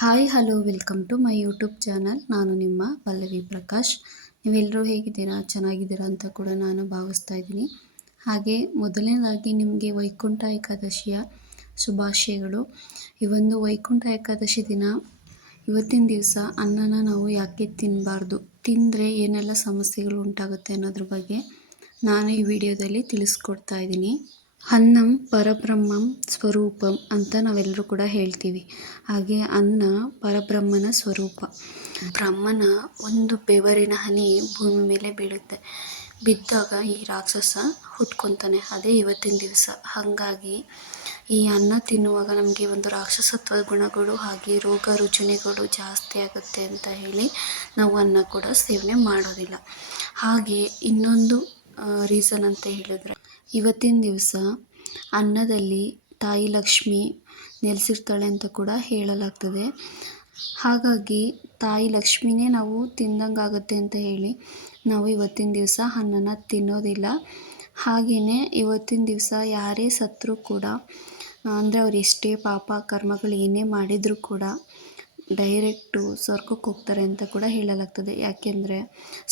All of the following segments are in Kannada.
Hi, hello, welcome to my YouTube channel. ನಾನು ನಿಮ್ಮ ಪಲ್ಲವಿ ಪ್ರಕಾಶ್. ನೀವೆಲ್ಲರೂ ಹೇಗಿದ್ದೀರಾ? ಚೆನ್ನಾಗಿದ್ದೀರಾ ಅಂತ ಕೂಡ ನಾನು ಭಾವಿಸ್ತಾ ಇದ್ದೀನಿ. ಹಾಗೆ ಮೊದಲನೇದಾಗಿ ನಿಮಗೆ ವೈಕುಂಠ ಏಕಾದಶಿಯ ಶುಭಾಶಯಗಳು. ಈ ಒಂದು ವೈಕುಂಠ ಏಕಾದಶಿ ದಿನ ಇವತ್ತಿನ ದಿವಸ ಅನ್ನನ ನಾವು ಯಾಕೆ ತಿನ್ನಬಾರ್ದು ತಿಂದರೆ ಏನೆಲ್ಲ ಸಮಸ್ಯೆಗಳು ಉಂಟಾಗುತ್ತೆ ಅನ್ನೋದ್ರ ಬಗ್ಗೆ ನಾನು ಈ ವಿಡಿಯೋದಲ್ಲಿ ತಿಳಿಸ್ಕೊಡ್ತಾ ಇದ್ದೀನಿ. ಅನ್ನಂ ಪರಬ್ರಹ್ಮಂ ಸ್ವರೂಪಂ ಅಂತ ನಾವೆಲ್ಲರೂ ಕೂಡ ಹೇಳ್ತೀವಿ. ಹಾಗೆ ಅನ್ನ ಪರಬ್ರಹ್ಮನ ಸ್ವರೂಪ. ಬ್ರಹ್ಮನ ಒಂದು ಬೆವರಿನ ಹನಿ ಭೂಮಿ ಮೇಲೆ ಬೀಳುತ್ತೆ. ಬಿದ್ದಾಗ ಈ ರಾಕ್ಷಸ ಹುಟ್ಕೊತಾನೆ. ಅದೇ ಇವತ್ತಿನ ದಿವಸ. ಹಾಗಾಗಿ ಈ ಅನ್ನ ತಿನ್ನುವಾಗ ನಮಗೆ ಒಂದು ರಾಕ್ಷಸತ್ವ ಗುಣಗಳು ಹಾಗೆ ರೋಗ ರುಜಿನಗಳು ಜಾಸ್ತಿ ಆಗುತ್ತೆ ಅಂತ ಹೇಳಿ ನಾವು ಅನ್ನ ಕೂಡ ಸೇವನೆ ಮಾಡೋದಿಲ್ಲ. ಹಾಗೆ ಇನ್ನೊಂದು ರೀಸನ್ ಅಂತ ಹೇಳಿದ್ರೆ ಇವತ್ತಿನ ದಿವಸ ಅನ್ನದಲ್ಲಿ ತಾಯಿ ಲಕ್ಷ್ಮಿ ನೆಲೆಸಿರ್ತಾಳೆ ಅಂತ ಕೂಡ ಹೇಳಲಾಗ್ತದೆ. ಹಾಗಾಗಿ ತಾಯಿ ಲಕ್ಷ್ಮಿನೇ ನಾವು ತಿಂದಂಗಾಗತ್ತೆ ಅಂತ ಹೇಳಿ ನಾವು ಇವತ್ತಿನ ದಿವಸ ಅನ್ನನ ತಿನ್ನೋದಿಲ್ಲ. ಹಾಗೆಯೇ ಇವತ್ತಿನ ದಿವಸ ಯಾರೇ ಸತ್ತರೂ ಕೂಡ, ಅಂದರೆ ಅವ್ರು ಎಷ್ಟೇ ಪಾಪ, ಕರ್ಮಗಳು ಏನೇ ಮಾಡಿದರೂ ಕೂಡ ಡೈರೆಕ್ಟು ಸ್ವರ್ಗಕ್ಕೆ ಹೋಗ್ತಾರೆ ಅಂತ ಕೂಡ ಹೇಳಲಾಗ್ತದೆ. ಯಾಕೆಂದರೆ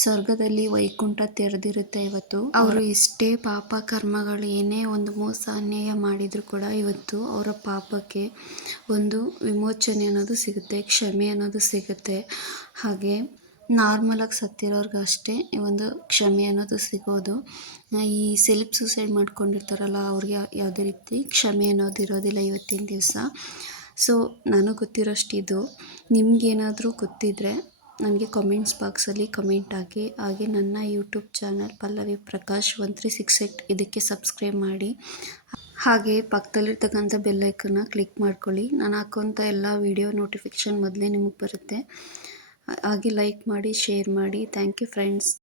ಸ್ವರ್ಗದಲ್ಲಿ ವೈಕುಂಠ ತೆರೆದಿರುತ್ತೆ ಇವತ್ತು. ಅವರು ಇಷ್ಟೇ ಪಾಪ ಕರ್ಮಗಳು, ಏನೇ ಒಂದು ಮೋಸ, ಅನ್ಯಾಯ ಮಾಡಿದರೂ ಕೂಡ ಇವತ್ತು ಅವರ ಪಾಪಕ್ಕೆ ಒಂದು ವಿಮೋಚನೆ ಅನ್ನೋದು ಸಿಗುತ್ತೆ, ಕ್ಷಮೆ ಅನ್ನೋದು ಸಿಗುತ್ತೆ. ಹಾಗೆ ನಾರ್ಮಲಾಗಿ ಸತ್ತಿರೋರಿಗಷ್ಟೇ ಒಂದು ಕ್ಷಮೆ ಅನ್ನೋದು ಸಿಗೋದು. ಈ ಸೆಲ್ಫ್ ಸೂಸೈಡ್ ಮಾಡ್ಕೊಂಡಿರ್ತಾರಲ್ಲ, ಅವ್ರಿಗೆ ಯಾವುದೇ ರೀತಿ ಕ್ಷಮೆ ಅನ್ನೋದು ಇರೋದಿಲ್ಲ ಇವತ್ತಿನ ದಿವಸ. ಸೊ ನನಗೆ ಗೊತ್ತಿರೋಷ್ಟು ಇದು ನಿಮಗೇನಾದರೂ ಗೊತ್ತಿದ್ದರೆ ನನಗೆ ಕಮೆಂಟ್ಸ್ ಬಾಕ್ಸಲ್ಲಿ ಕಮೆಂಟ್ ಹಾಕಿ ಹಾಗೆ ನನ್ನ YouTube channel Pallavi Prakash one three six eight ಇದಕ್ಕೆ ಸಬ್ಸ್ಕ್ರೈಬ್ ಮಾಡಿ. ಹಾಗೆ ಪಕ್ಕದಲ್ಲಿರ್ತಕ್ಕಂಥ ಬೆಲ್ಲೈಕನ್ನ ಕ್ಲಿಕ್ ಮಾಡ್ಕೊಳ್ಳಿ. ನಾನು ಹಾಕೋಂಥ ಎಲ್ಲ ವೀಡಿಯೋ ನೋಟಿಫಿಕೇಷನ್ ಮೊದಲೇ ನಿಮಗೆ ಬರುತ್ತೆ. ಹಾಗೆ ಲೈಕ್ ಮಾಡಿ ಶೇರ್ ಮಾಡಿ. Thank you friends